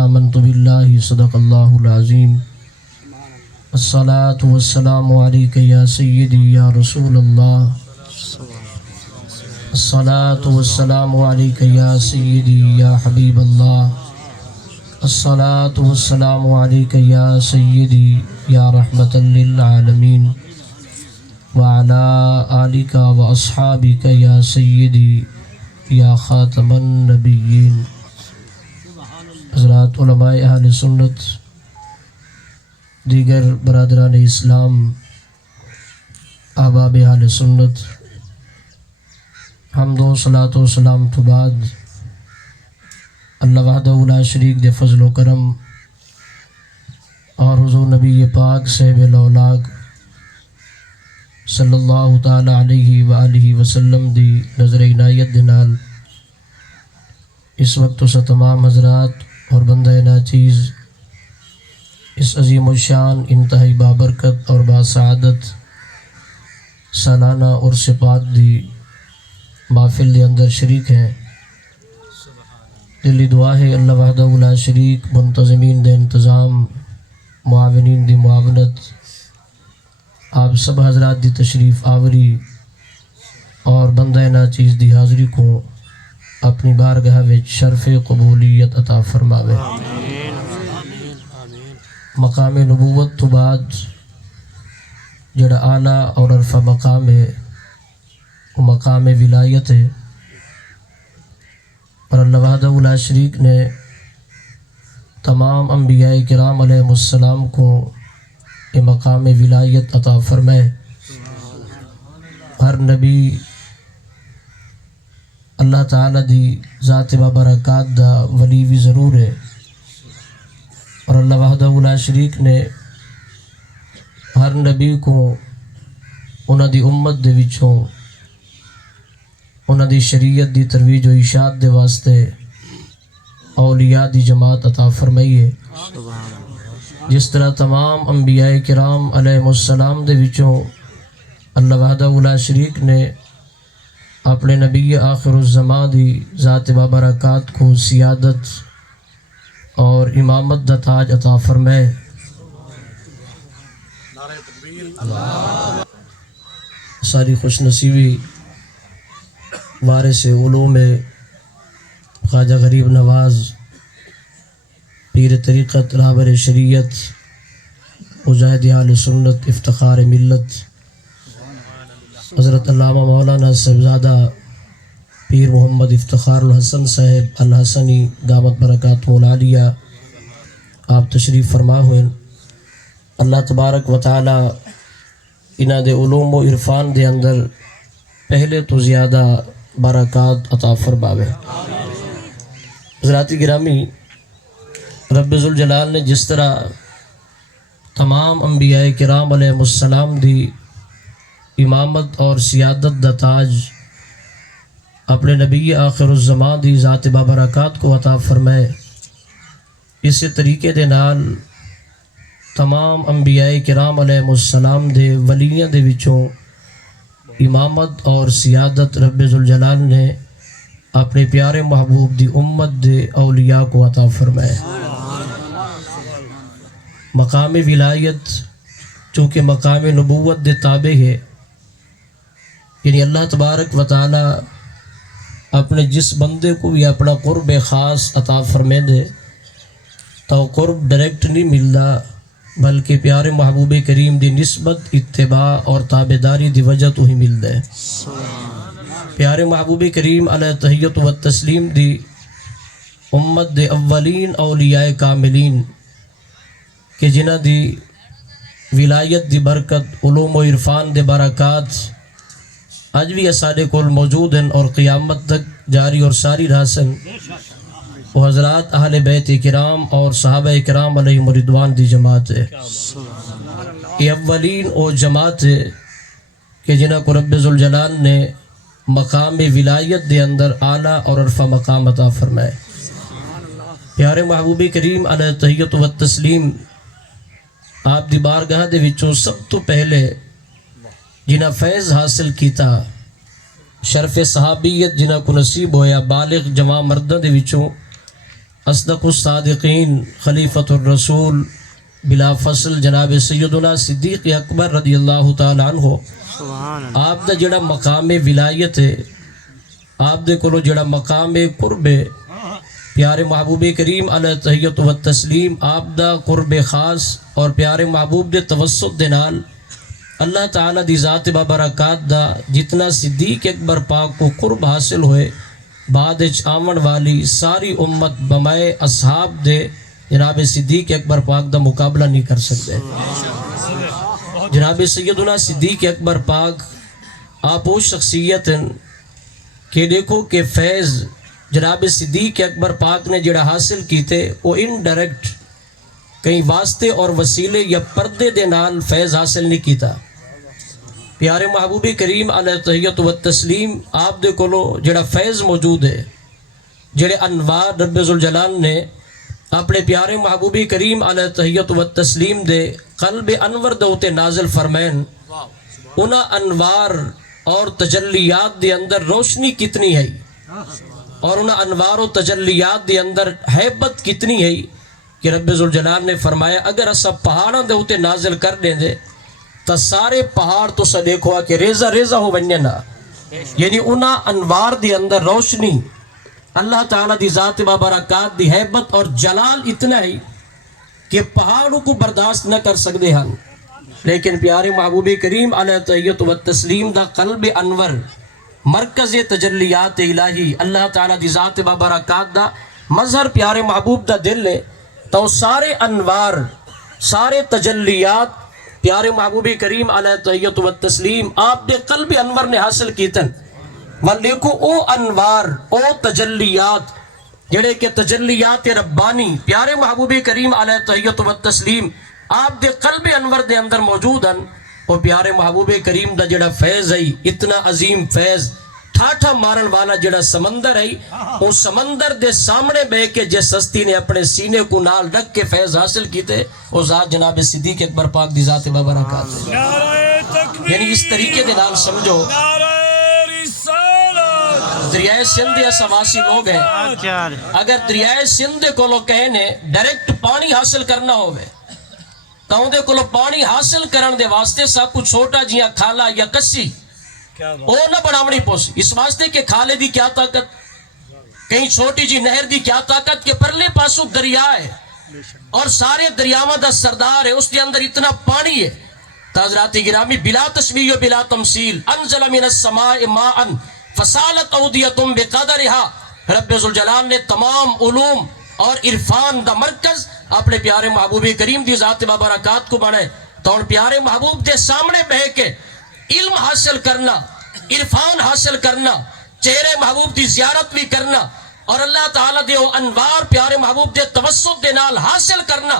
آمنت باللہ صدق اللہ العظیم الصلاۃ والسلام علیک یا سیدی یا رسول اللہ الصلاۃ والسلام علیک یا سیدی یا حبیب اللہ الصلاۃ والسلام علیک یا سیدی یا رحمۃ للعالمین وعلی آلک واصحابک یا سیدی یا خاتم النبیین۔ حضرات علماء اہل سنت، دیگر برادران اسلام، احباب اہل سنت، حمد و صلاۃ و سلام تو بعد اللہ وحدہ لا شریک دے فضل و کرم اور حضور نبی پاک صاحب الاولاق صلی اللہ تعالی علیہ وآلہ وسلم دی نظر عنایت دے نال اس وقت اسا تمام حضرات اور بندہ ناچیز اس عظیم الشان انتہائی بابرکت اور باسعادت سالانہ عرس پاک دی محفل دے اندر شریک ہیں۔ دلی دعا ہے اللہ وحدہ لا شریک منتظمین دے انتظام، معاونین دی معاونت، آپ سب حضرات دی تشریف آوری اور بندہ ناچیز دی حاضری کو اپنی بارگاہ وچ شرف قبولیت عطا فرماوے۔ مقام نبوت تو بعد جڑا اعلیٰ اور عرفہ مقام ہے وہ مقام ولایت ہے، اور اللہ وحدہ لا شریک نے تمام انبیاء کرام علیہ السلام کو یہ مقام ولایت عطا فرمائے۔ ہر نبی اللہ تعالیٰ دی ذات بابرکات دا ولی بھی ضرور ہے، اور اللہ وحدہ لا شریک نے ہر نبی کو انہاں دی امت دے وچوں انہاں دی شریعت دی ترویج و اشاعت دے واسطے اولیاء دی جماعت عطا فرمائی ہے۔ جس طرح تمام انبیاء کرام علیہ السلام دے وچوں اللہ وحدہ لا شریک نے اپنے نبی آخر الزمان دی ذات بابرکات کو سیادت اور امامت دا تاج عطا فرمائے۔ ساری خوش نصیبی وارث علوم خواجہ غریب نواز، پیر طریقت، رہبر شریعت، مجاہد اہل سنت، افتخار ملت، حضرت علامہ مولانا صاحبزادہ پیر محمد افتخار الحسن صاحب الحسنی دامت برکاتہ العالیہ، آپ تشریف فرما ہوئے۔ اللہ تبارک و تعالی انہاں دے علوم و عرفان دے اندر پہلے تو زیادہ برکات عطا فرماوے۔ حضرات گرامی، رب ذوالجلال نے جس طرح تمام انبیاء کرام علیہ السلام دی امامت اور سیادت دا تاج اپنے نبی آخر الزمان دی ذات بابرکات کو عطا فرمائے، اسی طریقے دے نال تمام انبیاء کرام علیہ السلام دے ولیاں دے وچوں امامت اور سیادت رب ذوالجلال نے اپنے پیارے محبوب دی امت دے اولیاء کو عطا فرمائے۔ مقام ولایت چونکہ مقام نبوت دے تابع ہے، یعنی اللہ تبارک و تعالی اپنے جس بندے کو بھی اپنا قرب خاص عطا فرمے دے تو قرب ڈائریکٹ نہیں ملتا، بلکہ پیارے محبوب کریم دی نسبت، اتباع اور تابعداری دی وجہ تو ہی ملتا ہے۔ پیارے محبوب کریم علیہ تحیت و تسلیم دی امت دے اولین اولیاء کاملین کہ جنہ دی ولایت دی برکت، علوم و عرفان دے برکات اج بھی اساڈے کول موجود ہیں اور قیامت تک جاری اور ساری رہسن، وہ حضرات اہل بیت کرام اور صحابہ کرام علیہم رضوان دی جماعت ہے۔ یہ اولین او جماعت ہے کہ جنہ کو رب ذوالجلال نے مقام ولایت دے اندر اعلیٰ اور عرفہ مقام عطا فرمائے۔ پیارے محبوب کریم علیہ تحیت و تسلیم آپ دی بارگاہ دے وچوں سب تو پہلے جنہ فیض حاصل کیتا، شرف صحابیت جنہ کو نصیب ہویا، بالغ جوان مردہ دے وچوں اصدق الصادقین خلیفۃ الرسول بلا فصل جناب سیدنا صدیق اکبر رضی اللہ تعالی عنہ آپ دا جڑا مقام ولایت ہے، آپ دے کولو جڑا مقام قرب ہے، پیارے محبوب کریم علیہ تحیت و تسلیم آپ دا قرب خاص اور پیارے محبوب دے توسط دے نال اللہ تعالیٰ دی ذات بابرکات دا جتنا صدیق اکبر پاک کو قرب حاصل ہوئے، بعد آمن والی ساری امت بمائے اصحاب دے جناب صدیق اکبر پاک دا مقابلہ نہیں کر سکتے۔ جناب سیدنا صدیق اکبر پاک آپ وہ شخصیت ہیں کہ دیکھو کہ فیض جناب صدیق اکبر پاک نے جڑا حاصل کیتے وہ انڈائریکٹ کئی واسطے اور وسیلے یا پردے دے نال فیض حاصل نہیں کیتا۔ پیارے محبوب کریم علیہ تحیت و تسلیم آپ دے کولو جڑا فیض موجود ہے، جڑے انوار رب ذوالجلال نے اپنے پیارے محبوب کریم علیہ تحیت و تسلیم دے قلب انور دوتے نازل فرمائن، انہا انوار اور تجلیات دے اندر روشنی کتنی ہے اور انہا انوار و تجلیات دے اندر حیبت کتنی ہے کہ رب ذوالجلال نے فرمایا اگر اسا پہاڑاں دے ہوتے نازل کر دیں دے تو سارے پہاڑ تو سا دیکھو کہ ریزہ ریزہ ہو بننا، یعنی انہا انوار دے اندر روشنی اللہ تعالیٰ دی ذات بابرکات دی حیبت اور جلال اتنا ہے کہ پہاڑوں کو برداشت نہ کر سکتے ہیں، لیکن پیارے محبوب کریم علیہ تحیت و تسلیم دا قلب انور مرکز تجلیات الہی اللہ تعالیٰ دی ذات بابرکات دا مظہر پیارے محبوب دا دل ہے، تو سارے انوار سارے تجلیات پیارے محبوب کریم علیہ تحیت و تسلیم آپ دے قلب انور نے حاصل کیتن۔ ولیکو او انوار او تجلیات جڑے کہ تجلیات ربانی پیارے محبوب کریم علیہ تحیت و تسلیم آپ دے قلب انور دے اندر موجود ہیں، وہ پیارے محبوب کریم دا جڑا فیض ہے اتنا عظیم فیض ٹھاٹھا مارن والا جڑا سمندر ہے، وہ سمندر دے سامنے بے کے جس ہستی نے اپنے سینے کو نال رکھ کے فیض حاصل کیتے وہ ذات جناب صدیق اکبر پاک دی ذات بابرکات ہے۔ یعنی اس طریقے دے نال سمجھو دریائے سندھ یا سواسی لوگ ہیں، اگر دریائے سندھ کو لوگ کہنے ڈائریکٹ پانی حاصل کرنا ہوئے تو دے کو لوگ پانی حاصل کرن دے واسطے سا کچھ چھوٹا جیاں کھالا یا کسی وہ نہ بڑھاونی پوسی، اس واسطے کہ کھالے دی کیا طاقت، کہیں چھوٹی جی نہر دی کیا طاقت کہ پرلے پاسو دریا ہے اور سارے دریاواں دا سردار ہے، اس کے اندر اتنا پانی ہے۔ حضرات گرامی بلا تشبیہ و بلا تمثیل انزل من السماء ماء فسالت اودیتم بقدرها، رب ذوالجلال نے تمام علوم اور عرفان دا مرکز اپنے پیارے محبوب کریم دی ذات بابرکات کو بڑھے، تو ان پیارے محبوب دے سامنے بہ کے علم حاصل کرنا، عرفان حاصل کرنا، چہرے محبوب دی زیارت بھی کرنا اور اللہ تعالیٰ دے انوار پیارے محبوب دے توسط دے نال حاصل کرنا،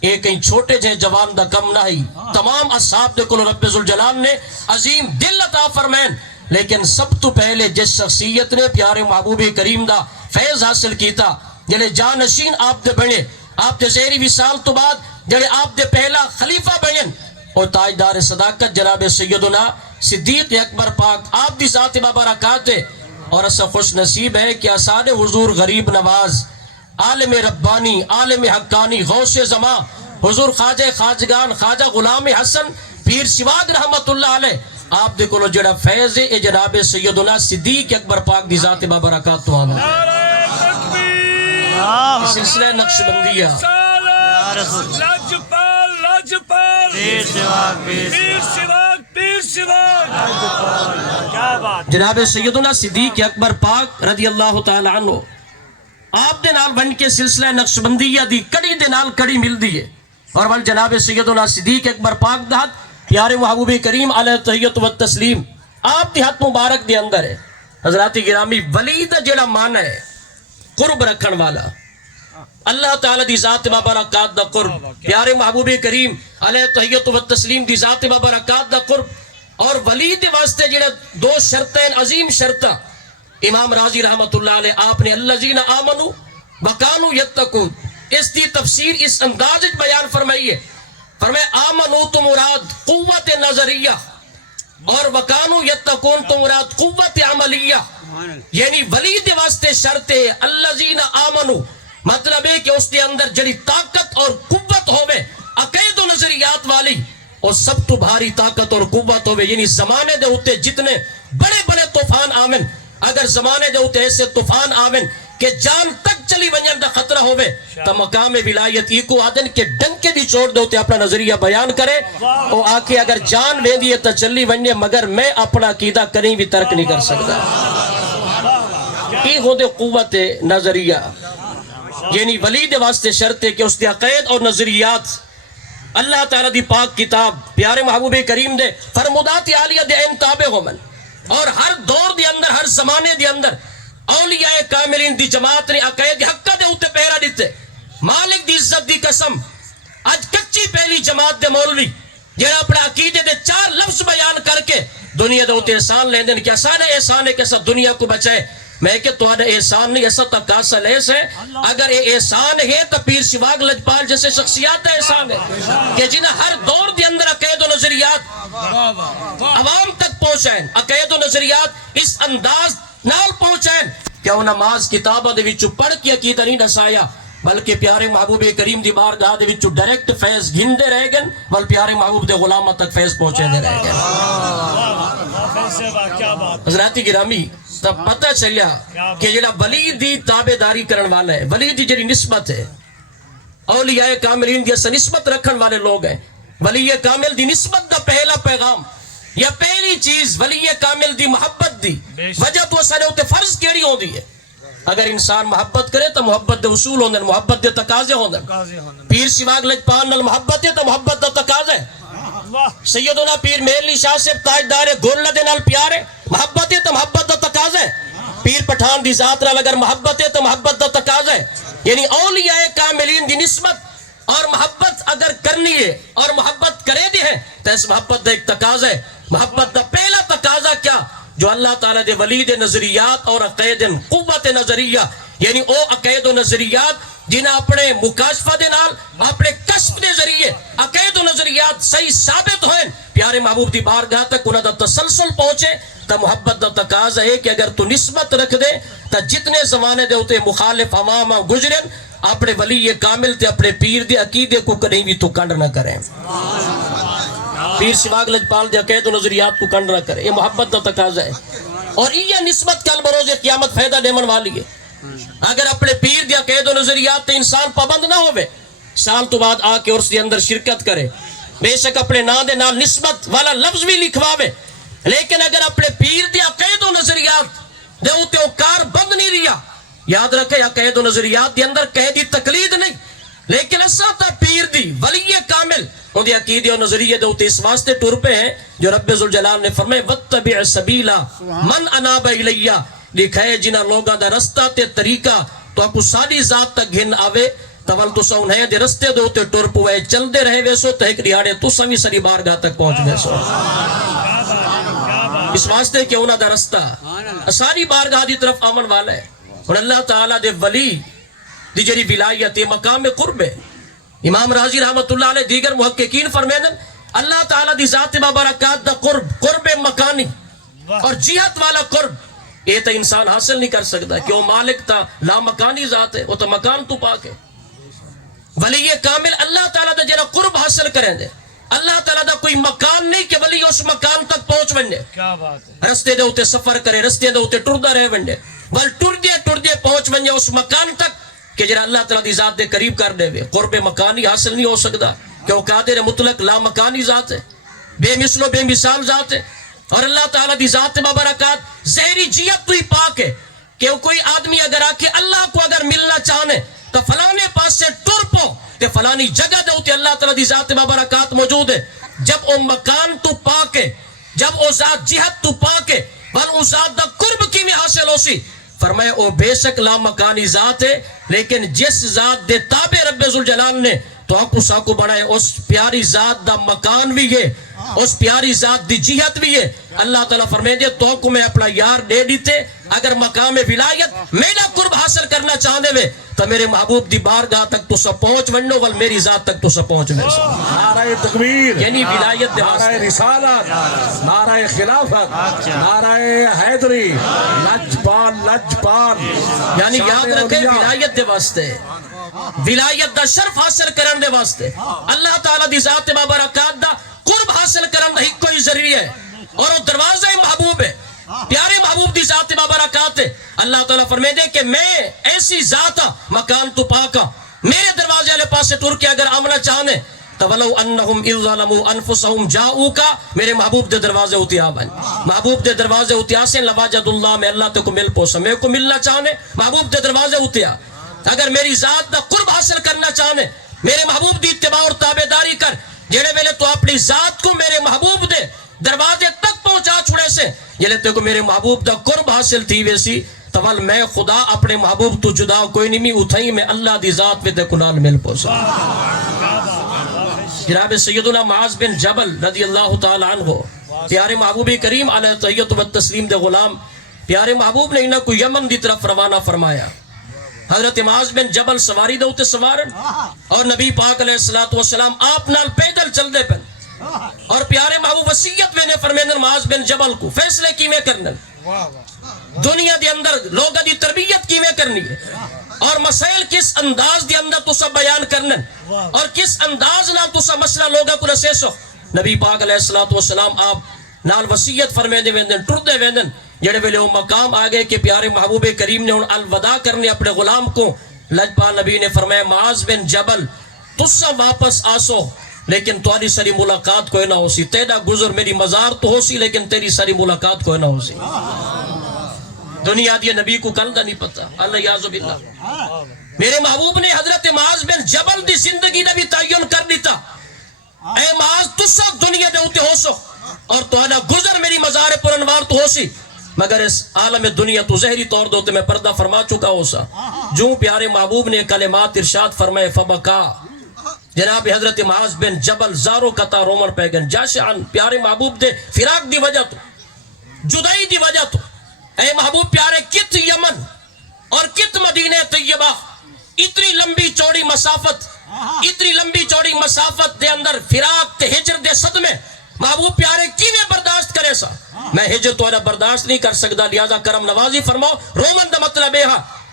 ایک کہیں چھوٹے جے جوان دا کم نہ ہی۔ تمام اصحاب دے کل رب ذوالجلال نے عظیم دل عطا فرمائن، لیکن سب تو پہلے جس شخصیت نے پیارے محبوب کریم دا فیض حاصل کیتا جلے جانشین آپ دے بنے، آپ دے زہری وصال تو بعد جلے آپ دے پہلا خلیفہ بنن اور تاجدار صداقت جناب سیدنا صدیق اکبر پاک آپ دی ذات بابرکات ہے۔ اور ایسا خوش نصیب ہے کہ آسان حضور غریب نواز عالم ربانی عالم حقانی غوث زمان حضور خواجہ خواجگان خواجہ غلام حسن پیر سواگ رحمت اللہ علیہ آپ دے کولو جڑا فیض ہے جناب سیدنا صدیق اکبر پاک دی ذات بابرکات تو آمد سلسلہ نقش بندیہ جناب سیدنا صدیق اکبر پاک رضی اللہ تعالی عنہ آپ دے نال بن کے سلسلہ نقش بندیہ دی کڑی دے نال کڑی مل دی ہے اور ول جناب سیدنا صدیق اکبر پاک دہت پیارے محبوب کریم علیہ تحیت و تسلیم آپ دی ہاتھ مبارک دے اندر ہے۔ حضرات گرامی ولی دا جڑا معنی ہے قرب رکھن والا، اللہ تعالیٰ دی ذات بابرکات دا قرب، پیارے محبوب کریم علیہ تحیت و تسلیم دی ذات بابرکات دا قرب، اور ولی دے واسطے جڑا دو شرطیں عظیم شرطہ امام راضی رحمت اللہ علیہ آپ نے الذین آمنوا وکانوا یتقون اس دی تفسیر اس انداز بیان فرمائی ہے، فرمائے آمنو تو مراد قوت نظریہ اور وکانوا یتقون تو مراد قوت عملیہ، یعنی ولی دے واسطے شرط ہے الذین آمنوا مطلب ہے کہ اس کے اندر جڑی طاقت اور قوت ہوئے عقائد و نظریات والی اور سب تو بھاری طاقت اور قوت ہوئے. یعنی زمانے دے ہوتے جتنے بڑے بڑے طوفان آمن, اگر زمانے دے ہوتے ایسے طوفان آمن کہ جان تک چلی ونجن دا خطرہ ہوئے تو مقام ولایت ایکو آدن کہ ڈنکے دی چھوڑ دے ہوتے اپنا نظریہ بیان کرے اور آکے اگر جان لے دیئے تو چلی ونجے مگر میں اپنا عقیدہ کہیں بھی ترک نہیں کر سکتا. یہ ہوتے قوت نظریہ. یعنی ولی دے واسطے شرط ہے کہ اس دے عقائد اور نظریات اللہ تعالیٰ دی پاک کتاب پیارے محبوب کریم دے فرمودات عالیہ دے ان تابع ہومن, اور ہر دور دے اندر ہر زمانے دے اندر اولیاء کاملین دی جماعت نے عقائد حقہ دے ہوتے پہرا دیتے. مالک دی عزت دی قسم آج کچی پہلی جماعت دے مولوی جنہا اپنا عقیدے دے 4 لفظ بیان کر کے دنیا دے ہوتے احسان لیں دیں کہ احسان ہے, احسان ہے کہ سب دنیا کو بچائے. میں کہ تو آدھا احسان نہیں, ایسا تقاصہ لیس ہے. اگر یہ احسان ہے تو پیر شواگ لجپال جیسے شخصیات ہے احسان ہے کہ جنہاں ہر دور دے اندر عقائد و نظریات عوام تک پہنچائیں, عقائد و نظریات اس انداز نال پہنچائیں کہ وہ نماز کتابہ دے وچو پڑھ کے عقیدہ نہیں دسایا بلکہ پیارے محبوب کریم دی بارگاہ دے وچو ڈائریکٹ فیض گھندے رہ گئے بل پیارے محبوب دے غلامہ تک فیض پہنچے دے رہ گئے. حضراتی گرامی تب پتہ چلیا کہ جڑا ولی دی تابعداری کرن والا ہے, ولی دی جڑی نسبت ہے, اولیاء کاملین دی اصل نسبت رکھن والے لوگ ہیں. ولی کامل دی نسبت دا پہلا پیغام یا پہلی چیز ولی کامل دی محبت دی وجہ تو سارے ہوتے فرض کیڑی ہوں دی ہے. اگر انسان محبت کرے تو محبت دے اصول ہوندن, محبت دے تقاضے ہوندن. پیر شواگ لجپال نال محبت ہے تو محبت دا تقاضا ہے. سیدنا پیر مہر علی شاہ سے تاجدار گولہ دے نال پیارے محبت ہے تو محبت دا تقاضا ہے. پیر پٹھان دی ذات نال اگر محبت ہے تو محبت دا تقاضا ہے. یعنی اولیاء کاملین دی نسبت اور محبت اگر کرنی ہے اور محبت کرے دی ہے تو اس محبت دا ایک تقاضا ہے. محبت دا پہلا تقاضا کیا جو اللہ تعالیٰ دے ولی دے نظریات اور عقائد قوت نظریہ, یعنی او عقائد و نظریات جنہاں اپنے مکاشفہ دے نال اپنے کشف دے ذریعے عقائد و نظریات صحیح ثابت ہوئے پیارے محبوب دی بارگاہ تک انہاں دا تسلسل پہنچے تا محبت دا تقاضا ہے کہ اگر تو نسبت رکھ دے تا جتنے زمانے دے ہوتے مخالف عوام گزرن اپنے ولی کامل تے اپنے پیر دے عقیدے کو کہیں بھی تو کنڈ نہ کریں. پیر شواگ لجپال دے عقائد و نظریات کو کنڈ نہ کرے, یہ محبت دا تقاضا ہے. اور یہ نسبت کل بروز قیامت فائدہ دیمن والی ہے. اگر اپنے پیر دے عقائد و نظریات تے انسان پابند نہ ہوئے سال تو بعد آ کے اس دے اندر شرکت کرے, بے شک اپنے نا دے نال نسبت والا لفظ بھی لکھواوے, لیکن اگر اپنے پیر دے عقائد و نظریات دے ہوتے کار بند نہیں رہا, یاد رکھے عقائد و نظریات دے اندر قیدی تقلید نہیں لیکن اصلا تا پیر دی ولی کامل ان دی عقیدے و نظریے دے ہوتے اس واسطے ٹور پہ ہیں جو رب ذوالجلال نے فرمائے وَاتَّبِعْ سَبِيلَ مَنْ أَنَابَ إِلَيَّ, لکھا ہے جنہ لوگاں دا رستہ تے طریقہ تو آپ کو ساری ذات تک گھن آوے تول تو سو انہیں دے رستے دے ہوتے ٹور پہ چل دے رہے ویسو تو ایک ریاڑے تو سوی سری بارگاہ تک پہنچ ویسو. اس واسطے کہ انہاں دا رستہ ساری بارگاہ دی طرف آمن والا ہے. اور اللہ تعالیٰ دے ولی دی جری ولایت مقام قرب ہے. امام راضی رحمت اللہ علیہ دیگر محققین فرمیدن اللہ تعالیٰ دی ذات مبارکات دا قرب مکانی اور جہت والا قرب یہ تو انسان حاصل نہیں کر سکتا کہ وہ مالک تا لا مکانی ذات ہے, وہ تو مکان تو پاک ہے. ولی کامل اللہ تعالیٰ دا جرا قرب حاصل کریں دے, اللہ تعالیٰ دا کوئی مکان نہیں کہ ولی اس مکان تک پہنچ بننے, رستے دے ہوتے سفر کرے, رستے دے ہوتے ٹردہ رہے بننے, بل ٹردے پہنچ بننے اس مکان تک کہ جرا اللہ تعالیٰ دی ذات دے قریب کر دے وے. قرب مکانی حاصل نہیں ہو سکتا کہ وہ قادر مطلق لا مکانی ذات ہے, بے مثل و بے مثال ذات ہے. اور اللہ تعالیٰ دی ذات مبارکات زہری جیت تو ہی پاک ہے کہ کوئی آدمی اگر آکے اللہ کو اگر ملنا چاہنے تو فلانے پاس سے ٹر پو کہ فلانی جگہ دے ہوتے اللہ تعالیٰ دی ذات مبارکات موجود ہے. جب وہ مکان تو پاک ہے, جب وہ ذات جہت تو پاک ہے, بل وہ ذات دا قرب کی میں حاصل ہو سی. فرمائے او بے شک لا مکانی ذات ہے لیکن جس ذات دے تابع رب ذوالجلال نے تو آپ کو ساکو بڑھائے اس پیاری ذات دا مکان بھی ہے اس پیاری ذات دی جہت بھی ہے. اللہ تعالیٰ فرمائے دے تو کو میں اپنا یار دے دیتے اگر مقام ولایت میرا قرب حاصل کرنا چاہنے میں تو میرے محبوب دی بارگاہ تک تو سب پہنچ ونو ول میری ذات تک تو سب پہنچ میں. نعرہ تکبیر، یعنی ولایت دے نعرہ واسطے رسالت، نعرہ خلافت، نعرہ حیدری، لجپال لجپال، یعنی یاد شان رکھے اولیاء. ولایت دے واسطے ولایت دا شرف حاصل کرن دے واسطے اللہ تعالیٰ دی ذات بابرکات دا قرب حاصل کرن دا ہی کوئی ذریعہ ہے اور وہ دروازہ محبوب ہے، پیارے محبوب دی ذات بابرکات ہے. اللہ تعالیٰ فرمائے دے کہ میں ایسی ذات مکان تو پاکا میرے دروازے والے پاس سے ٹر کے اگر آمنا چاہنے تو وَلَوْ أَنَّهُمْ إِذْ ظَلَمُوا أَنفُسَهُمْ جَاءُوكَ میرے محبوب دے دروازے ہوتی آبن، محبوب دے دروازے ہوتی آسیں لواجد اللہ میں اللہ تے کو مل پوسا میں کو ملنا چاہنے محبوب دے دروازے ہوتی آ. اگر میری ذات دا قرب حاصل کرنا چاہنے میرے محبوب دی اتباع اور تابعداری کر جڑے ویلے تو اپنی ذات کو میرے محبوب دے دروازے تک پہنچا چھوڑے سے جلے تے کو میرے محبوب دا قرب حاصل تھی ویسی تول میں خدا اپنے محبوب تو جدا کوئی نہیں میں اتھائی میں اللہ دی ذات میں تے کنال مل پوسا. جناب سیدنا معاذ بن جبل رضی اللہ تعالی عنہ پیارے محبوب کریم علیہ تحیت و تسلیم دے غلام پیارے محبوب نے انہوں کو یمن دی طرف روانہ فرمایا. حضرت معاذ بن جبل سواری دے ہوتے سوارن اور نبی پاک علیہ السلام آپ نال پیدل چل دے پن اور پیارے محبوب وصیت میں نے فرمائے معاذ بن جبل کو فیصلے کیویں کرنے دنیا دے اندر لوگوں دی تربیت کیویں کرنی ہے اور مسائل کس انداز دے اندر تو سب بیان کرنے اور کس انداز نال تو سب مسئلہ لوگوں کو نسیسو. نبی پاک علیہ السلام آپ نال وصیت فرمائے دے ویندن ٹر دے ویندن جڑے ویلے وہ مقام آگئے کہ پیارے محبوب کریم نے ان الوداع کرنے اپنے غلام کو لجپال نبی نے فرمایا معاذ بن جبل تسا واپس آسو لیکن تاری ساری ملاقات کوئی نہ ہو سی، تیرا گزر میری مزار تو ہو سی لیکن تیری ساری ملاقات کوئی نہ ہو سی. دنیا دی نبی کو کل دا نہیں پتا اللہ یعذ باللہ. میرے محبوب نے حضرت معاذ بن جبل دی زندگی نے بھی تعین کر دیتا اے معاذ تسا دنیا دے ہوتے ہو سو اور تہاڈا گزر میری مزار پر انوار تو ہو سی مگر اس عالم دنیا تو ظاہری طور دوتے میں پردہ فرما چکا ہو سا. جو پیارے محبوب نے کلمات ارشاد فرمائے فبکا جناب حضرت معاذ بن جبل زارو قطع رومن پیگن جاشعن پیارے محبوب دے فراق دی وجہ تو جدائی دی وجہ تو اے محبوب پیارے کت یمن اور کت مدینہ طیبہ اتنی لمبی چوڑی مسافت دے اندر فراق تے ہجر دے صدمے محبوب پیارے کیویں برداشت کرے سا. میں ہجر تو برداشت نہیں کر سکتا لہذا کرم نوازی فرماؤ. رومن دا مطلب ہے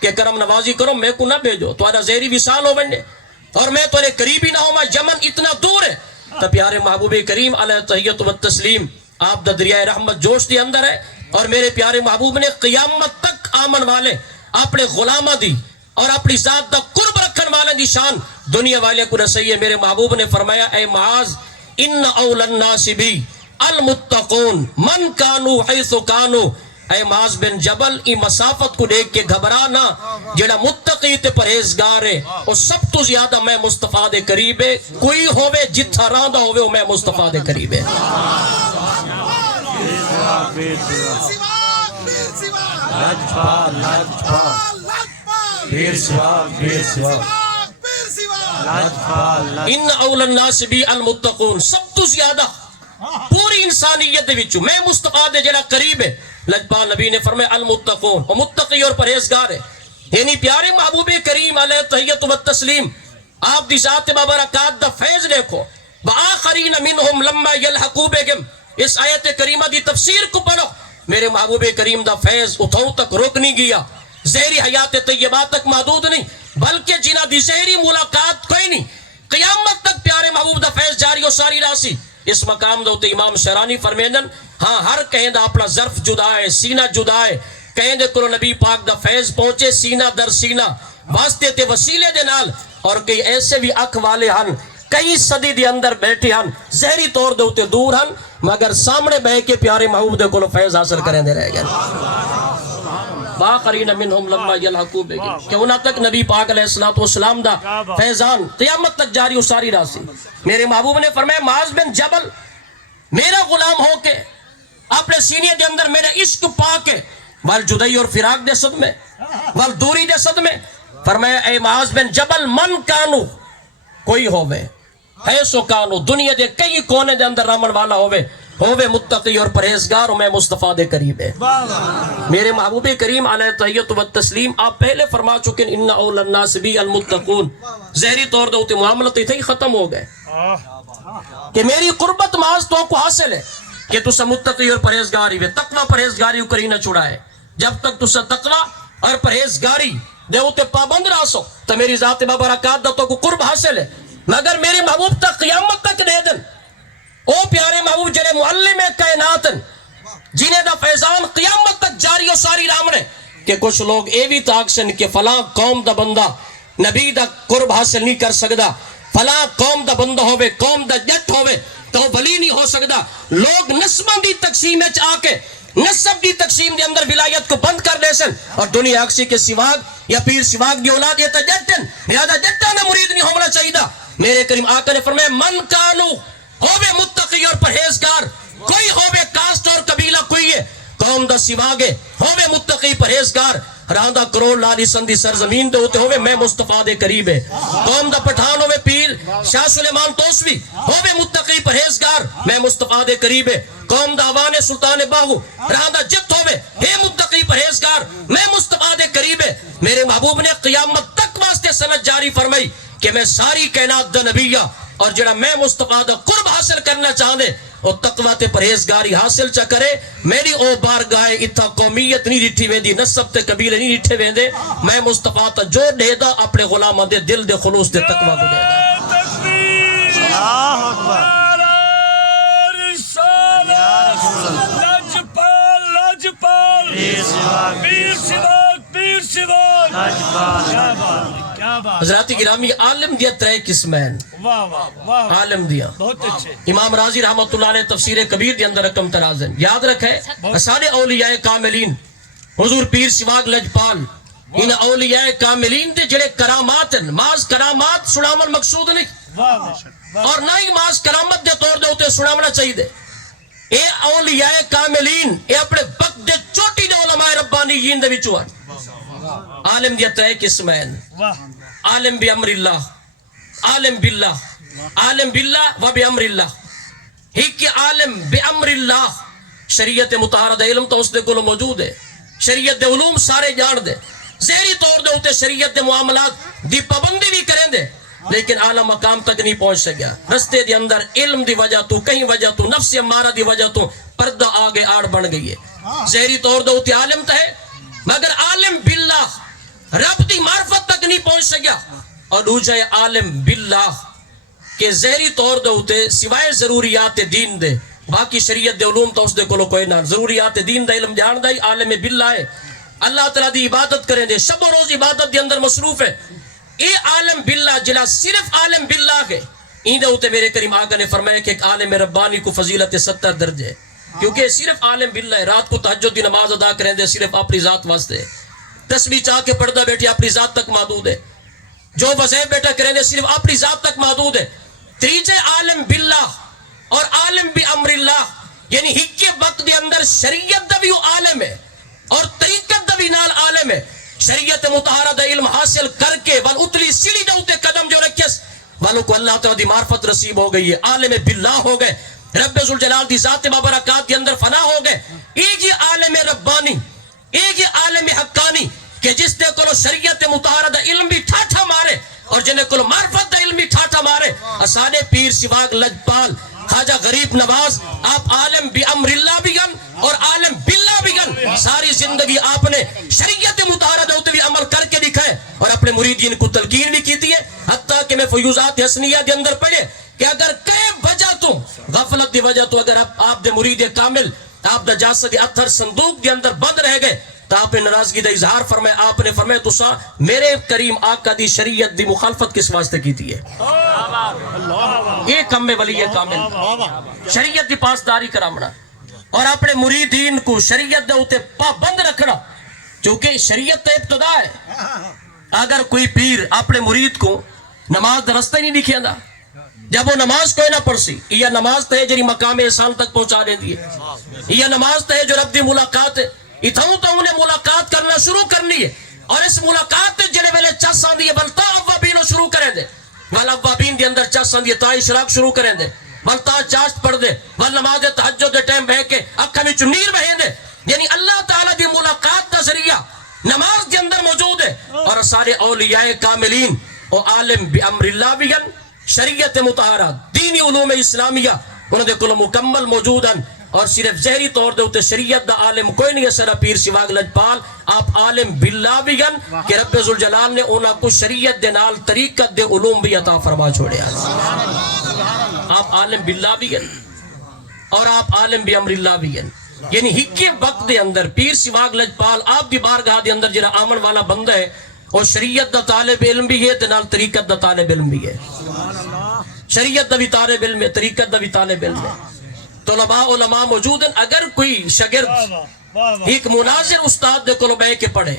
کہ کرم نوازی کرو میں کو نہ بھیجو تو زہری وصال ہو بننے اور میں تو قریبی نہ ہوں میں یمن اتنا دور ہے. تو پیارے محبوب کریم علیہ تحیت و تسلیم آپ دا دریائے رحمت جوش دی اندر ہے اور میرے پیارے محبوب نے قیامت تک آمن والے اپنے غلامہ دی اور اپنی ذات دا قرب رکھن والے دی شان دنیا والے کو رسائی ہے. میرے محبوب نے فرمایا اے معاذ ان اول الناس بی المتقون من کانو حیث کانو. اے معاذ بن جبل ای مسافت کو دیکھ کے گھبرانا جڑا متقی تے پرہیزگار ہے اور سب تو زیادہ میں مصطفیٰ دے قریب ہے کوئی ہووے جتھا راندہ ہووے وہ میں مصطفیٰ دے قریب ہے. ان اول الناس بی المتقون سب تو زیادہ پوری انسانیت دے وچوں میں مصطفیٰ دے جڑا قریب ہے. لجپال نبی نے فرمایا المتقون وہ متقی اور پرہیزگار ہے. یعنی پیارے محبوب کریم علیہ تحیت و تسلیم آپ دی ذات مبارکات دا فیض دیکھو. وآخرین منہم لما یلحقوا بہم اس آیت کریمہ دی تفسیر کو پڑھو. میرے محبوب کریم دا فیض اتھوں تک رک نہیں گیا زہری حیات طیبہ تک محدود نہیں بلکہ جنہ دی زہری ملاقات کوئی نہیں قیامت تک پیارے محبوب دا فیض جاری و ساری راسی. اس مقام دوتے امام شرانی فرمیندن ہاں ہر کہیں دا اپنا ظرف جدا ہے سینہ جدا ہے کہیں دے کرو نبی پاک دا فیض پہنچے سینہ در سینہ واسطے تے وسیلے دے نال اور کئی ایسے بھی اک والے ہن کئی صدی دے اندر بیٹھے ہن زہری طور دوتے دور ہن مگر سامنے بہ کے پیارے محبوب دے کو فیض حاصل کریں دے رہ گئے. باقرین منہم لما یلحقوا بہم کہ انہاں تک نبی پاک علیہ السلام دا فیضان قیامت تک جاری و ساری راسی. میرے محبوب نے فرمایا معاذ بن جبل میرا غلام ہو کے اپنے سینے دے اندر میرے عشق پا کے وال جدائی اور فراق دے صدمے وال دوری دے صدمے فرمایا اے معاذ بن جبل من کانو کوئی ہووے ہے سو کانو دنیا دے کئی کونے دے اندر رامن والا ہووے متقی اور پرہیزگار میں مصطفیٰ دے قریب ہے. میرے محبوب کریم علیہ تحیت و تسلیم آپ پہلے فرما چکے ان اول الناس بی المتقون. ظاہری طور دے معاملت ہی ختم ہو گئے کہ میری قربت محض تو کو حاصل ہے کہ تسا متقی اور پرہیزگاری ہے. تقوی پرہیزگاری کری نہ چھڑا ہے. جب تک تسا تقوی اور پرہیزگاری دے ہوتے پابند رہ سو تو میری ذات بابرکات دا تو کو قرب حاصل ہے. مگر میرے محبوب تک قیامت تک دے دن او پیارے محبوب جنہیں معلم کائنات جنہیں دا فیضان قیامت تک جاری و ساری رامنے کہ کچھ لوگ اے بھی تاکشن کہ فلاں قوم دا بندہ نبی دا قرب حاصل نہیں کر سکدا, فلاں قوم دا بندہ ہوئے, قوم دا جٹ ہوئے تو ولی نہیں ہو سکدا. لوگ نسبوں دی تقسیم اچ آ کے نسب دی تقسیم دے اندر ولایت کو بند کر دے سن اور دنیا اکسی کے سواگ یا پیر سواگ دی اولاد یہ تا جٹن لہذا جٹا نہ مرید نہیں ہونا چاہیے. میرے کریم آقا نے فرمایا من کانو ہووے متقی اور پرہیزگار, کوئی ہووے کاسٹ اور قبیلہ کوئی ہے قوم دا سواگے ہووے متقی پرہیزگار راندہ کروڑ لالی سندی سرزمین دے ہوتے ہوئے میں مصطفیٰ دے قریب ہے. قوم دا پٹھان ہوئے پیر شاہ سلیمان توسوی ہوئے متقی پرہیزگار میں مصطفیٰ دے قریب ہے. قوم دا عوان سلطان باہو راندہ جت ہوئے ہے متقی پرہیزگار میں مصطفیٰ دے قریب ہے. میرے محبوب نے قیامت تک واسطے سند جاری فرمائی کہ میں ساری کائنات دا نبیہ اور جڑا میں مصطفیٰ دا قرب حاصل کرنا چاہنے اور تقوی تے پرہیزگاری حاصل چا کرے میری او بارگاہ اتھا قومیت نہیں ڈٹھی ویندی, نسب تے قبیلے نہیں ڈٹھے ویندے. میں مصطفیٰ تا جو دے دا اپنے غلامہ دے دل دے خلوص دے تقوی کو دے دا. اللہ اکبر. حضرات گرامی عالم دیا ترے قسمین عالم دیا. امام راضی رحمت اللہ علیہ تفسیر کبیر دی اندر رقم ترازن یاد رکھے اسانے اولیاء کاملین حضور پیر سواگ لجپال ان اولیاء کاملین دے جڑے کرامات ہیں ماز کرامات سنامن مقصود نہیں اور نہ ہی ماز کرامت دے طور دے ہوتے سنامنا چاہیے دے. اے اولیاء کاملین اے اپنے وقت دے چوٹی دے علماء ربانیین دے وچوں عالم دیا ترے قسمین عالم بی امر اللہ عالم باللہ عالم باللہ و بی امر اللہ. ہی کہ عالم بی امر اللہ شریعت مطہرہ دا علم تو اس دے کلو موجود ہے, شریعت دے علوم سارے جان دے, ظاہری طور دے ہوتے شریعت دے معاملات دی پابندی بھی کریں دے لیکن اعلیٰ مقام تک نہیں پہنچ سکیا. رستے دے اندر علم دی وجہ تو کہیں وجہ تو نفس امارہ دی وجہ تو پردہ آگے آڑ بن گئی ہے. ظاہری طور دے ہوتے عالم تا ہے مگر عالم باللہ رب دی معرفت تک نہیں پہنچ سکیا. اور دوجہ عالم باللہ کہ ظاہری طور دے ہوتے سوائے ضروریات دین دے باقی شریعت دے علوم تو اس دے کلو کوئی نہ, ضروریات دین دا علم جان دا ہی عالم باللہ ہے. اللہ تعالیٰ دی عبادت کریں دے شب و روز عبادت دے اندر مصروف ہے. اے عالم باللہ جلا صرف عالم باللہ کے این دے ہوتے میرے کریم آقا نے فرمایا کہ ایک عالم ربانی کو فضیلت 70 درجے کیونکہ صرف عالم باللہ ہے. رات کو تہجد دی نماز ادا کریں دے صرف اپنی ذات واسطے, تسبیح چاہ کے پردہ بیٹھی اپنی ذات تک محدود ہے, جو وظیفے بیٹھا کریں دے صرف اپنی ذات تک محدود ہے. تیجے عالم باللہ اور عالم بی امر اللہ یعنی ہک کے وقت دے اندر شریعت دا بھی عالم ہے اور طریقت دا بھی نال عالم ہے. شریعت مطہرہ دا علم حاصل کر کے ون اتلی سیڑھی دا ہوتے قدم جو رکھیس والوں کو اللہ تعالیٰ دی معرفت رسیب ہو گئی ہے, عالم باللہ ہو گئے, رب ذوالجلال دی ذات بابرکات کے اندر فنا ہو گئے. ایک یہ عالم ربانی ایک یہ عالم حقانی کہ جس نے کلو شریعت مطہرہ دا علم بھی ٹھاٹھا مارے اور جنہیں کلو معرفت دا علم بھی ٹھاٹھا مارے. اسانے پیر سواگ لجپال خواجہ غریب نواز آپ عالم بی امر اللہ بھی گن اور عالم باللہ بھی گن. ساری زندگی آپ نے شریعت مطہرہ دے ہوتے بھی عمل کر کے دکھائے اور اپنے مریدین کو تلقین بھی کیتی ہے. حتیٰ کہ میں فیوزات حسنیہ دے اندر پڑھے کہ اگر کئی وجہ تو غفلت دی وجہ تو اگر آپ دے مرید کامل آپ دا جاسد اتھر صندوق دے اندر بند رہ گئے تو آپ نے ناراضگی دا اظہار فرمائے. آپ نے فرمائے تو سا میرے کریم آقا دی شریعت دی مخالفت کس واسطے کی تھی ہے. یہ کم میں ولی کامل شریعت دی پاسداری کرامنا اور اپنے مریدین کو شریعت دے ہوتے پابند رکھنا چونکہ شریعت تا ابتدا ہے. اگر کوئی پیر اپنے مرید کو نماز درستہ نہیں دکھیں دا جب وہ نماز کوئی نہ پڑھ سی یہ نماز تے جری مقام احسان تک پہنچا دیں دیئے, یہ نماز تے جو رب دی ملاقات ہے اتھاؤں تو انہیں ملاقات کرنا شروع کرنی ہے اور اس ملاقات تے جڑے ویلے چس آن دیئے بلتا اوابینو شروع کریں دے والاوابین دے اندر چاسن دی تا اشراق شروع کریں دے ول تا چاشت پڑھ دے ول نماز تہجد دے ٹائم بہ کے اکھاں وچ نیر بہے دے. یعنی اللہ تعالیٰ دی ملاقات دا ذریعہ نماز دے اندر موجود ہے. اور سارے اولیاء کاملین او عالم بامر اللہ بیان شریعت مطہرہ دینی علوم اسلامیہ انہوں دے کل مکمل موجود ہیں. اور صرف ظہری طور دے ہوتے شریعت دا عالم کوئی نہیں ہے سرا پیر سواگ لجپال. آپ عالم باللہ بھی گن کہ رب ذوالجلال نے انہاں کو شریعت دے نال طریقت دے علوم بھی عطا فرما چھوڑے ہیں. آپ عالم باللہ بھی گن اور آپ عالم بامر اللہ بھی گن. یعنی ہکی وقت دے اندر پیر سواگ لجپال آپ دی بارگاہ دے اندر جنہا آمن والا بندہ ہے اور شریعت دا طالب علم بھی ہے تے نال طریقت دا طالب علم بھی ہے. شریعت دا بھی طالب علم ہے طریقت دا بھی طالب علم ہے. طلباء علماء موجود ہیں. اگر کوئی شاگرد ایک مناظر استاد دے کولو بیٹھ کے پڑھے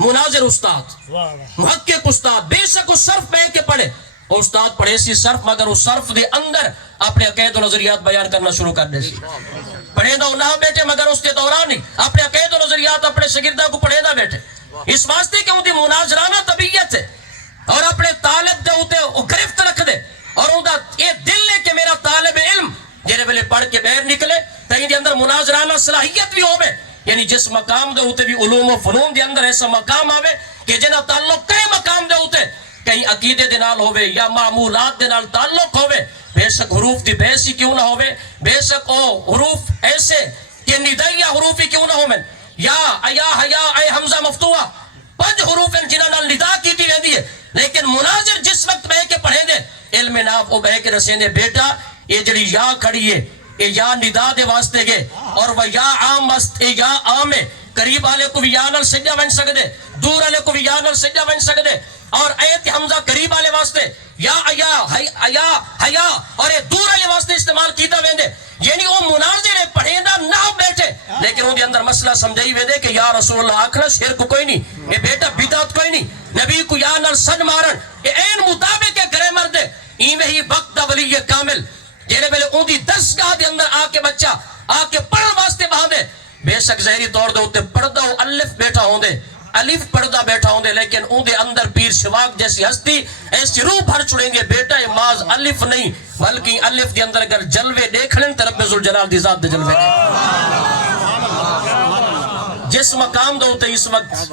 مناظر استاد محقق استاد بے شک وہ صرف بیٹھ کے پڑھے اور استاد پڑھے سی صرف مگر اس صرف دے اندر اپنے عقائد و نظریات بیان کرنا شروع کر دے سی. پڑھے دا نہ بیٹھے مگر اس کے دوران ہی اپنے عقائد و نظریات اپنے شاگردہ کو پڑھے نہ بیٹھے. اس واسطے کہ انہیں مناظرانہ طبیعت ہے اور اپنے طالب دے ہوتے گرفت رکھ دے اور انہوں یہ دل لے کہ میرا طالب علم جنہیں بلے پڑھ کے باہر نکلے تاکہ دے اندر مناظرانہ صلاحیت بھی ہوئے. یعنی جس مقام دے ہوتے بھی علوم و فنون دے اندر ایسا مقام آوے کہ جنہ تعلق کئی مقام دے ہوتے کہیں عقیدے دے نال ہوئے یا معمولات دے نال تعلق ہوئے. بے شک حروف دی بحثی کیوں نہ ہوئے بے شک او حروف ایسے کہ ندائیہ حروفی کیوں نہ ہوئے یا ایا حیا اے حمزہ مفتوحہ 5 حروف ہیں جنہ نال ندا کی تھی رہی ہے. لیکن مناظر جس وقت بہ کے پڑھے دے علم ناف او بہ کے رسیں دے بیٹا یہ جڑی یا کھڑی ہے یہ یا ندا دے واسطے گے اور وہ یا عام مست اے یا عام ہے. قریب والے کو بھی یا نال سجدہ بن سکدے دور والے کو بھی یا نال سجدہ بن سکدے. اور ایت حمزہ قریب والے واسطے یا حیا اور یہ دور والے واسطے استعمال کیتا ویندے. یعنی وہ مناظر پڑھے دا نہ بیٹھے لیکن ان دے اندر مسئلہ سمجھائی ویندے کہ یا رسول اللہ آکھنا شرک کوئی نہیں یہ بیٹا بدعت کوئی نہیں نبی کو یا نال سن مارن یہ این مطابق ہے کرے مردے ایویں ہی وقت دا ولی کامل جنہیں پہلے ان دی درسگاہ دے اندر آ کے بچہ آ کے پڑھن واسطے بہا دے. بے شک ظاہری طور دے ہوتے پردہ الف بیٹھا ہوں دے الف پردہ بیٹھا ہوں دے لیکن ان دے اندر پیر شواق جیسی ہستی ایسی روح بھر چھڑیں گے بیٹا یہ ماز الف نہیں بلکہ الف دے اندر اگر جلوے دیکھنے تو رب ذوالجلال دی ذات دے جلوے دے. جس مقام دے ہوتے اس وقت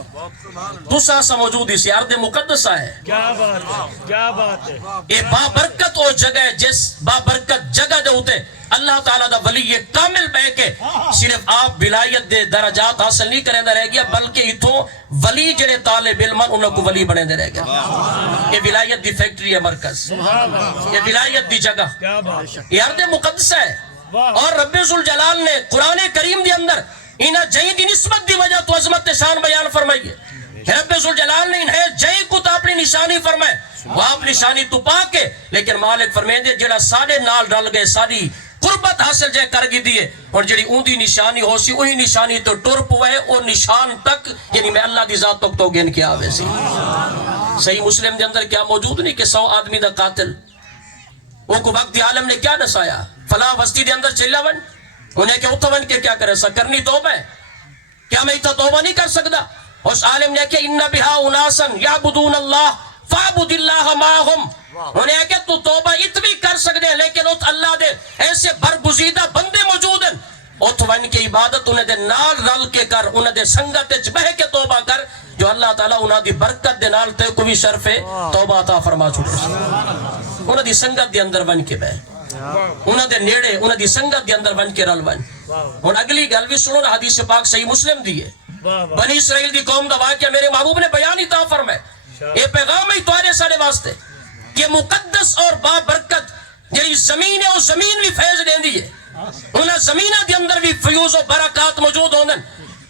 دوسرا سا موجود اسی ارض مقدسہ ہے. کیا بات ہے یہ بابرکت وہ جگہ ہے جس بابرکت جگہ دے ہوتے اللہ تعالیٰ دا ولی کامل بہ کے صرف آپ ولایت دے درجات حاصل نہیں کریں دے رہ گیا بلکہ اتھوں ولی جڑے طالب علم انہوں کو ولی بنے دے رہ گیا. یہ ولایت دی فیکٹری ہے مرکز یہ ولایت دی جگہ یہ ارض مقدسہ ہے. اور رب ذوالجلال نے قرآن کریم دے اندر انہاں جائیں دی نسبت دی وجہ تو عظمت شان بیان فرمائی ہے. رب ذوالجلال نے انہیں جائیں کو تو اپنی نشانی فرمائے وہ آپ نشانی تو پا کے لیکن مالک فرمائے دے جڑا سارے نال ڈال گئے ساری قربت حاصل جائے کر گی دیئے اور جڑی اون دی نشانی ہو سی وہی نشانی تو ٹر پوئے اور نشان تک یعنی میں اللہ دی ذات تک تو گن کیا آوے سی. صحیح مسلم دے اندر کیا موجود نہیں کہ 100 آدمی دا قاتل وہ کو وقت دی عالم نے کیا نسایا فلاں وستی دے اندر چلا ون انہیں کہ اتھا ون کے کیا کرے سا کرنی توبہ ہے کیا میں اتھا توبہ نہیں کر سکتا. اس عالم نے کہ ان بہا اناسن یعبدون اللہ فعبد اللہ معہم انہیں کہ تو توبہ اتنی کر سکتے ہیں لیکن ات اللہ دے ایسے برگزیدہ بندے موجود ہیں ات ون کی عبادت انہیں دے نال رل کے کر انہیں دے سنگت بہ کے توبہ کر جو اللہ تعالیٰ انہیں دی برکت دے نال تے کو بھی شرف توبہ عطا فرما چھوڑے انہیں دی سنگت دے اندر ون کے بہ انہیں دے نیڑے انہیں دی سنگت دے اندر ون کے رل ون. اور اگلی گل بھی سنو نا حدیث پاک صحیح مسلم دی ہے بنی اسرائیل دی قوم دا واقعہ میرے محبوب نے بیان ہی تا فرمائے یہ پیغام ہی توارے سارے واسطے کہ مقدس اور بابرکت جنہی زمین ہے وہ زمین بھی فیض دیں دی ہے انہاں زمینہ دے اندر بھی فیوز و برکات موجود ہوندن.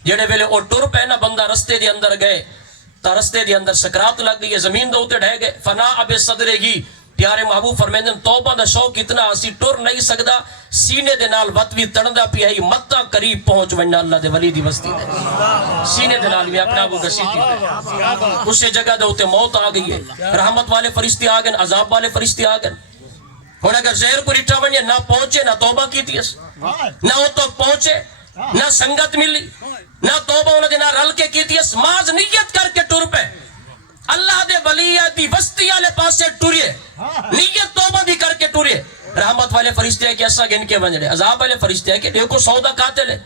جڑے ویلے اور ٹر پہ نا بندہ رستے دے اندر گئے تا رستے دے اندر سکرات لگ گئی زمین دے ہوتے ڈھے گئے فنا اب صدرے گی پیارے محبوب فرمیندن توبہ دا شوق اتنا اسی ٹر نہیں سکدا سینے دے نال وطوی تڑندہ پی ہے متا قریب پہنچ وننا اللہ دے ولی دی بستی دے سینے دے نال بھی اپنا وہ گسیتی ہے اسے جگہ دے ہوتے موت آ گئی ہے رحمت والے فرشتے آ گئے عذاب والے فرشتے آ گئے. اور اگر زہر کو رٹھا ونیا نہ پہنچے نہ توبہ کی تیس نہ وہ تو پہنچے نہ سنگت ملی نہ توبہ انہیں نہ رل کے کی تیس ماز نیت کر کے ٹر پہ اللہ دے ولی دی بستی والے پاسے ٹریے نیت توبہ بھی کر کے ٹریے رحمت والے فرشتے ہیں کہ ایسا گن کے بن رہے عذاب والے فرشتے ہیں کہ دیکھو سودا قاتل ہے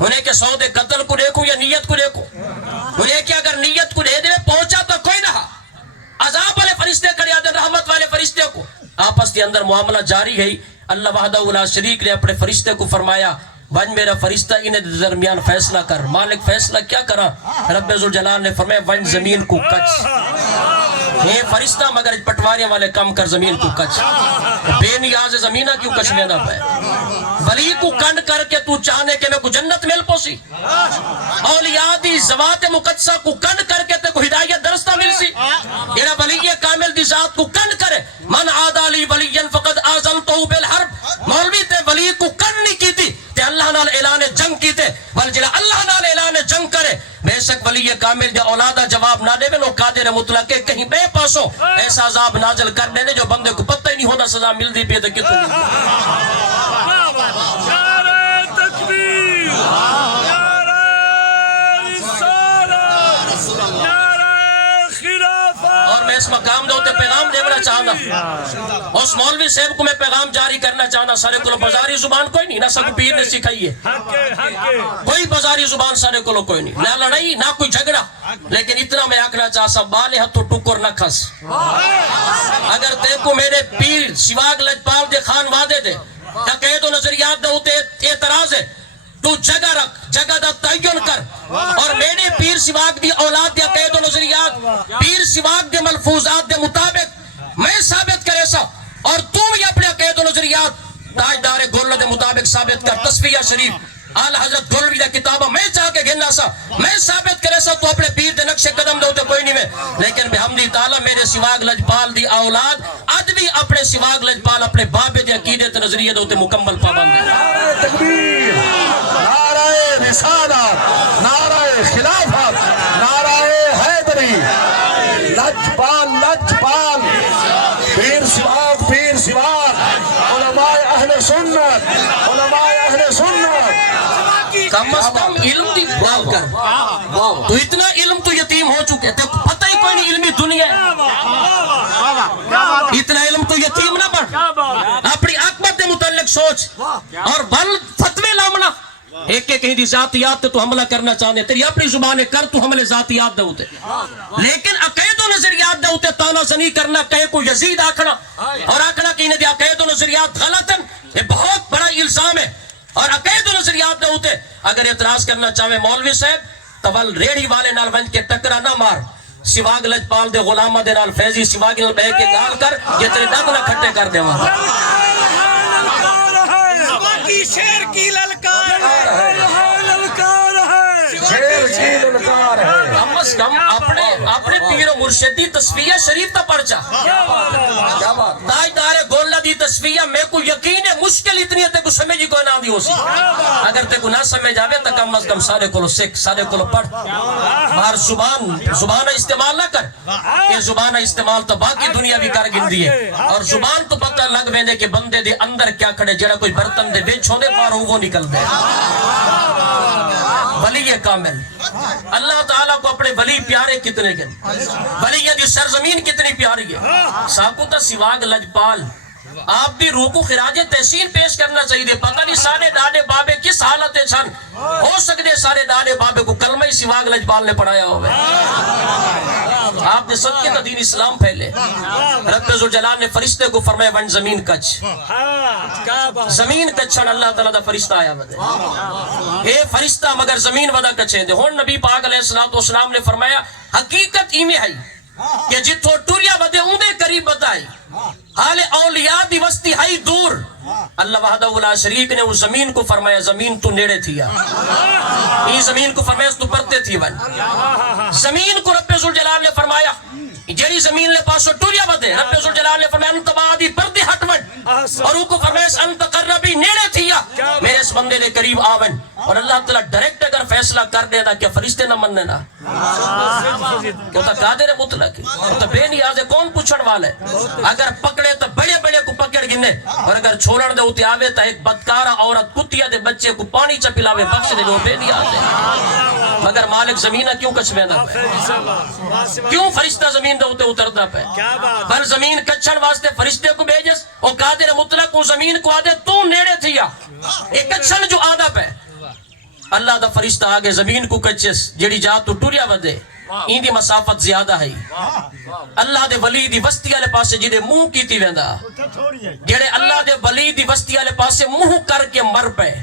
انہیں کہ سودے قتل کو دیکھو یا نیت کو دیکھو انہیں کہ اگر نیت کو دے دے پہنچا تو کوئی نہ عذاب والے فرشتے کھڑے آتے رحمت والے فرشتے کو آپس کے اندر معاملہ جاری ہے اللہ وحدہ لا شریک نے اپنے فرشتے کو فرمایا ون میرا فرشتہ انہیں درمیان فیصلہ کر مالک فیصلہ کیا کرا رب ذوالجلال نے فرمایا ون زمین کو کچ یہ فرشتہ مگر پٹواریاں والے کم کر زمین کو کچ بے نیاز زمینہ کیوں کچ میں نہ پائے ولی کو کنڈ کر کے تو چاہنے کہ میں کو جنت مل پوسی اولیاء دی ذوات مقدسہ کو کنڈ کر کے تے کو ہدایت درستہ مل سی یہ ولی کامل دی ذات کو کنڈ کرے من عادی لی ولی فقد آذنتہ بالحرب مولوی تے ولی کو کنڈ نہیں کی تھی تے اللہ نال اعلان جنگ کیتے والجلہ اللہ نال اعلان جنگ کرے بے شک ولی کامل جو اولادہ جواب نہ دے وہ قادر مطلق کے کہیں بے پاسوں ایسا عذاب نازل کر دینے جو بندے کو پتہ ہی نہیں ہوتا سزا مل دی پہ تو کتوں نعرہ تکبیر نعرہ رسالت نعرہ خلافت اور میں اس مقام دے ہوتے پیغام دینا چاہنا اس مولوی صاحب کو میں پیغام جاری کرنا چاہنا سارے کو بازاری زبان کوئی نہیں نہ سب پیر نے سکھائی ہے کوئی بازاری زبان سارے کو کوئی نہیں نہ لڑائی نہ کوئی جھگڑا لیکن اتنا میں آکھنا چاہ سا بالے ہتھوں ٹکر نہ کھس اگر تے کو میرے پیر شیواگ لجپال دے خان وعدے دے عقید و نظریات دے ہوتے اعتراض ہے تو جگہ رکھ جگہ دا تعین کر اور میرے پیر شیواگ دی اولاد دے عقید و نظریات پیر شیواگ دے ملفوظات دے مطابق میں ثابت کرے سا اور تو بھی اپنے عقید و نظریات تاجدار گولہ دے مطابق ثابت کر تصفیہ شریف آل حضرت گولوی دا کتابہ میں چاہ کے گھننا سا میں ثابت کرے سا تو اپنے پیر دے نقش قدم دے کوئی نہیں میں لیکن بحمدی تعالیٰ میرے شیواگ لجپال دی اولاد آج بھی اپنے شیواگ لجپال اپنے بابے دے عقیدے تے نظریے دے مکمل پابند ہے نعرہ تکبیر نعرہ رسالت نعرہ خلافت نعرہ حیدری لجپال پیر سواگ علماء اہل سنت کم از کم علم دی بال کر تو اتنا علم تو یتیم ہو چکے تھے پتہ ہی کوئی نہیں علمی دنیا اتنا علم تو یتیم نہ بڑھ اپنی عاقبت دے متعلق سوچ اور بل فتوے لامنا ایک کہیں دی ذاتیات تو حملہ کرنا چاہنے تیری اپنی زبانیں کر تو حملے ذاتیات دے ہوتے لیکن عقید و نظریات دے ہوتے تانا زنی کرنا کہے کو یزید آکھنا اور آکھنا کہ انہیں دی عقید و نظریات غلط ہیں یہ بہت بڑا الزام ہے اور عقید و نظریات دے ہوتے اگر اعتراض کرنا چاہے مولوی صاحب تول ریڑھی والے نال ونج کے ٹکرا نہ مار شیواگ لجپال دے غلامہ دے نال فیضی شیواگ نال بہ کے گال کر یہ تیرے دند نہ کھٹے کر دے وہاں کی شیر کی للکار ہے کم از کم اپنے پیر و مرشدی تصفیہ شریف تا پرچا تاجدار گولہ دی تصفیہ میں کو یقین ہے مشکل اتنی ہے تے کو سمجھی کوئی نہ دی ہو سی اگر تے کو نہ سمجھ آوے تو کم از کم سارے کو سکھ سارے کو پڑھ باہر زبان استعمال نہ کر یہ زبان استعمال تو باقی دنیا بھی کر گندی ہے اور زبان تو پتہ لگ ویندے کہ بندے دے اندر کیا کھڑے جڑا کوئی برتن دے وچ ہوندے مارو وہ نکل دے ولی کامل اللہ تعالیٰ کو اپنے ولی پیارے کتنے گئے ولی دی سرزمین کتنی پیاری ہے ساکوتا شیواگ لجپال آپ بھی روح کو خراج تحسین پیش کرنا چاہیے پتہ نہیں سارے دانے بابے کس حالت چھن ہو سکتے سارے دانے بابے کو کلمہ ہی شیواگ لجپال نے پڑھایا ہوئے آپ نے صدقے تا دین اسلام پھیلے رب ذوالجلال نے فرشتے کو فرمایا ون زمین کچ زمین کچھن اللہ تعالیٰ دا فرشتہ آیا ودے اے فرشتہ مگر زمین ودا کچھے دے ہون نبی پاک علیہ السلام نے فرمایا حقیقت ایمیں ہے کہ جتھو ٹوریا ودے اوندے قریب بتائی حال اولیاء دی وستی ہائی دور اللہ وحدہ لا شریک نے اس زمین کو فرمایا زمین تو نیڑے تھیا یہ زمین کو فرمایا تو پرتے تھی ون زمین کو رب ذوالجلال نے فرمایا جیڑی زمین لے پاسو ٹوریا ودے رب ذوالجلال نے فرمایا انت بعدی پردے ہٹ ون اور ان کو فرمایا انت قربی نیڑے تھیا میرے اس بندے نے قریب آون اور اللہ تعالیٰ ڈائریکٹ اگر فیصلہ کر دے دا کیا فرشتے نہ مننے نا کیوں تا قادر مطلق کیوں تا بے نیاز کون پوچھن والے اگر پکڑے تو بڑے بڑے کو پکڑ گنے اور اگر چھوڑن دے ہوتے آوے تا ایک بدکارہ عورت کتیا دے بچے کو پانی چا پلاوے بخش دے جو بے نیاز ہے مگر مالک زمینہ کیوں کچھویندا پہ کیوں فرشتہ زمین دے اوتے اتردا پہ کیا بات بل زمین کچھڑ واسطے فرشتے کو بھیجس او قادر مطلق او زمین کو آدے تو نیڑے تھیا اے کچھڑ جو آدھا پہ اللہ دا فرشتہ آگے زمین کو کچھس جڑی جا تو ٹوریا ودے این دی مسافت زیادہ ہے اللہ دے ولی دی بستی والے پاسے جڑے منہ کیتی ویندا جڑے اللہ دے ولی دی بستی والے پاسے منہ کر کے مر پے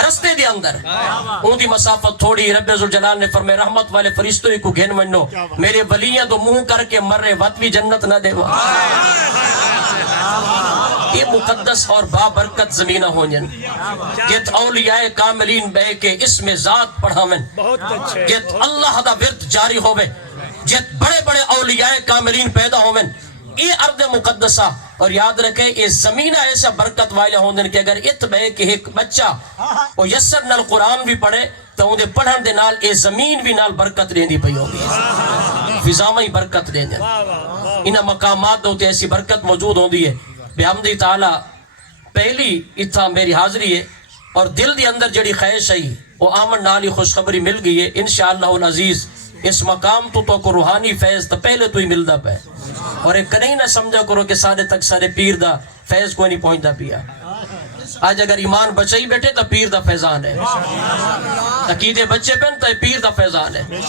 رستے دے اندر اون دی مسافت تھوڑی رب ذوالجلال نے فرمایا رحمت والے فرشتوں کو گھن منو میرے ولیاں تو منہ کر کے مر رہے وت بھی جنت نہ دے یہ مقدس اور بابرکت زمینہ ہونین جت اولیاء کاملین بے کے اس میں ذات پڑھاون بہت اچھے جت اللہ دا ورد جاری ہوئے جت بڑے بڑے اولیاء کاملین پیدا ہوئے یہ ارض مقدسہ اور یاد رکھے یہ زمینہ ایسا برکت والے ہوندن کہ اگر ات بے کہ ایک بچہ وہ یسر نال قرآن بھی پڑھے تو انہیں پڑھن دے نال یہ زمین بھی نال برکت دیندی پئی ہوگی فضامہ ہی برکت دیندن انہاں مقامات ہوتے ایسی برکت موجود ہوندی ہے بحمدی تعالیٰ پہلی اتھا میری حاضری ہے اور دل دی اندر جڑی خواہش ہے وہ آمن نالی خوشخبری مل گئی ہے انشاءاللہ العزیز اس مقام تو کو روحانی فیض تو پہلے تو ہی ملدا پہ اور ایک نہیں نہ سمجھا کرو کہ سارے تک سارے پیر دا فیض کوئی نہیں پہنچتا پیا آج اگر ایمان بچے ہی بیٹھے تو پیر دا فیضان ہے عقیدے بچے پہن تو پیر دا فیضان ہے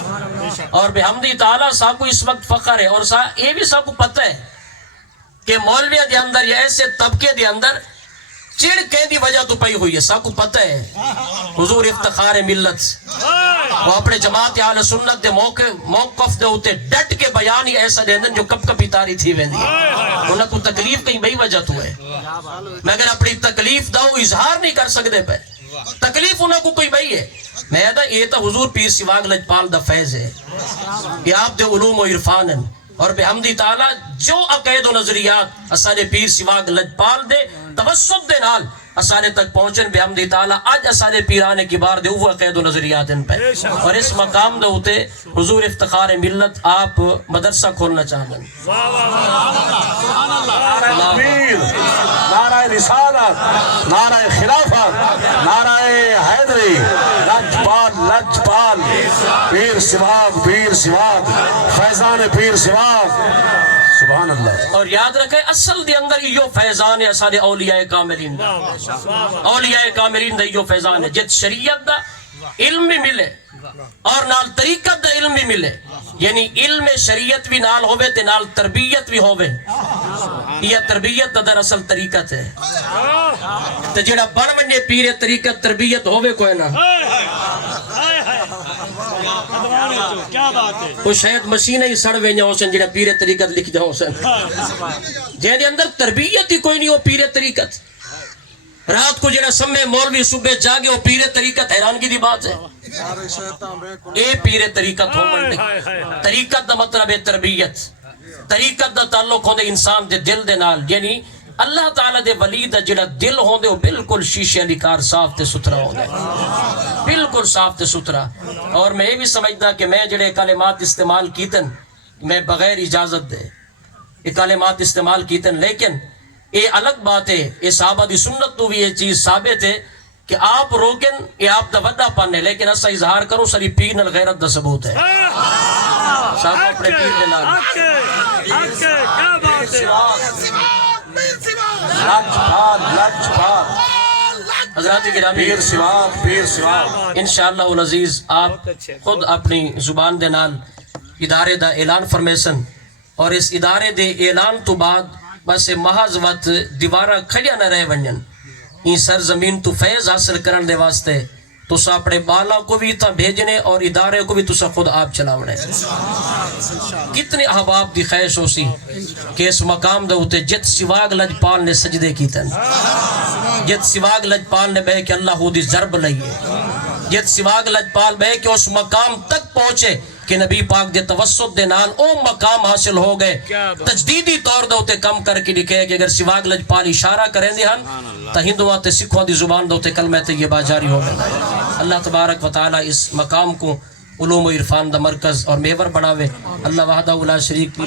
اور بحمدی تعالیٰ سا کو اس وقت فخر ہے اور سا یہ بھی سا کو پتہ ہے کہ مولویہ دے اندر یا ایسے طبقے دے اندر چڑ کے دی وجہ تو پئی ہوئی ہے سا کو پتہ ہے حضور افتخار ملت وہ اپنے جماعت اہل سنت دے موقف دے ہوتے ڈٹ کے بیان ہی ایسا دے دن جو کب کبھی تاری تھی ویندی انہاں کو تکلیف کہیں بئی وجہ تو ہے مگر اپنی تکلیف دا وہ اظہار نہیں کر سکتے پہ تکلیف انہاں کو کوئی بئی ہے میں دا یہ تا حضور پیر سواگ لجپال دا فیض ہے یہ آپ دے علوم و عرفانن اور بحمدی تعالیٰ جو عقید و نظریات اسارے پیر سواگ لجپال دے توسط دے نال اسارے تک پہنچن بحمدی تعالیٰ آج اسارے پیرانے کی بار دے وہ عقید و نظریات ان پہ اور اس مقام دے ہوتے حضور افتخار ملت آپ مدرسہ کھولنا چاہتے ہیں نعرہ رسالت نعرہ خلافت نعرہ حیدری لجپال پیر سواگ فیضان پیر سواگ سبحان اللہ اور یاد رکھے اصل دے اندر یہ فیضان ہے سارے اولیاء کاملین دا اولیاء کاملین دا یہ فیضان ہے جت شریعت دا علم بھی ملے اور نال طریقت دا علم بھی ملے یعنی علم شریعت بھی نال ہوئے تے نال تربیت بھی ہوئے یہ تربیت دا دراصل طریقت ہے تے جڑا بڑ ونجے پیر طریقت تربیت ہوئے کوئی نہ کیا بات ہے وہ شاید مشینہ ہی سڑ ویجا ہو سن جڑا پیر طریقت لکھ جاؤ سن جہاں دے اندر تربیت ہی کوئی نہیں ہو پیر طریقت رات کو جڑا سمے مولوی صبح جاگے وہ پیر طریقت حیرانگی دی بات ہے اے پیر طریقت ہو منڈی طریقت دا مطلب ہے تربیت طریقت دا تعلق ہوندے انسان دے دل دے نال یعنی اللہ تعالیٰ دے ولی دا جڑا دل ہوندے وہ بالکل شیشے لکار صاف تے سترا ہوندے بالکل صاف تے سترا اور میں یہ بھی سمجھدا کہ میں جڑے کلمات استعمال کیتن میں بغیر اجازت دے یہ کلمات استعمال کیتن لیکن یہ الگ بات ہے یہ صحابہ دی سنت تو بھی یہ چیز ثابت ہے کہ آپ روکن یہ آپ دا وڈا پن ہے لیکن ایسا اظہار کرو سری پیر نال غیرت دا ثبوت ہے صاحب اپنے پیر دے نال کیا بات ہے لجپال حضرات گرامی پیر سواگ انشاءاللہ العزیز آپ خود اپنی زبان دے نال ادارے دا اعلان فرمیسن اور اس ادارے دے اعلان تو بعد بس محض وقت دیوارہ کھڑیا نہ رہ ونجن این سرزمین تو فیض حاصل کرن دے واسطے تو سا اپنے بالا کو بھی تا بھیجنے اور ادارے کو بھی تو سا خود آپ چلاونے کتنے احباب دی خواہش ہو سی کہ اس مقام دے ہوتے جت سواگ لجپال نے سجدے کی تن جت سواگ لجپال نے بے کہ اللہ دی ضرب لئیے جت سواگ لجپال بے کہ اس مقام تک پہنچے کہ نبی پاک دے توسط دے نال او مقام حاصل ہو گئے تجدیدی طور دے ہوتے کم کر کے لکھے کہ اگر سواگ لجپال اشارہ کریں دے ہن تا ہندوان تے سکھوان دی زبان دے ہوتے کلمہ طیبہ جاری ہو گئے اللہ تبارک و تعالی اس مقام کو علوم و عرفان دا مرکز اور محور بناوے اللہ وحدہ لا شریک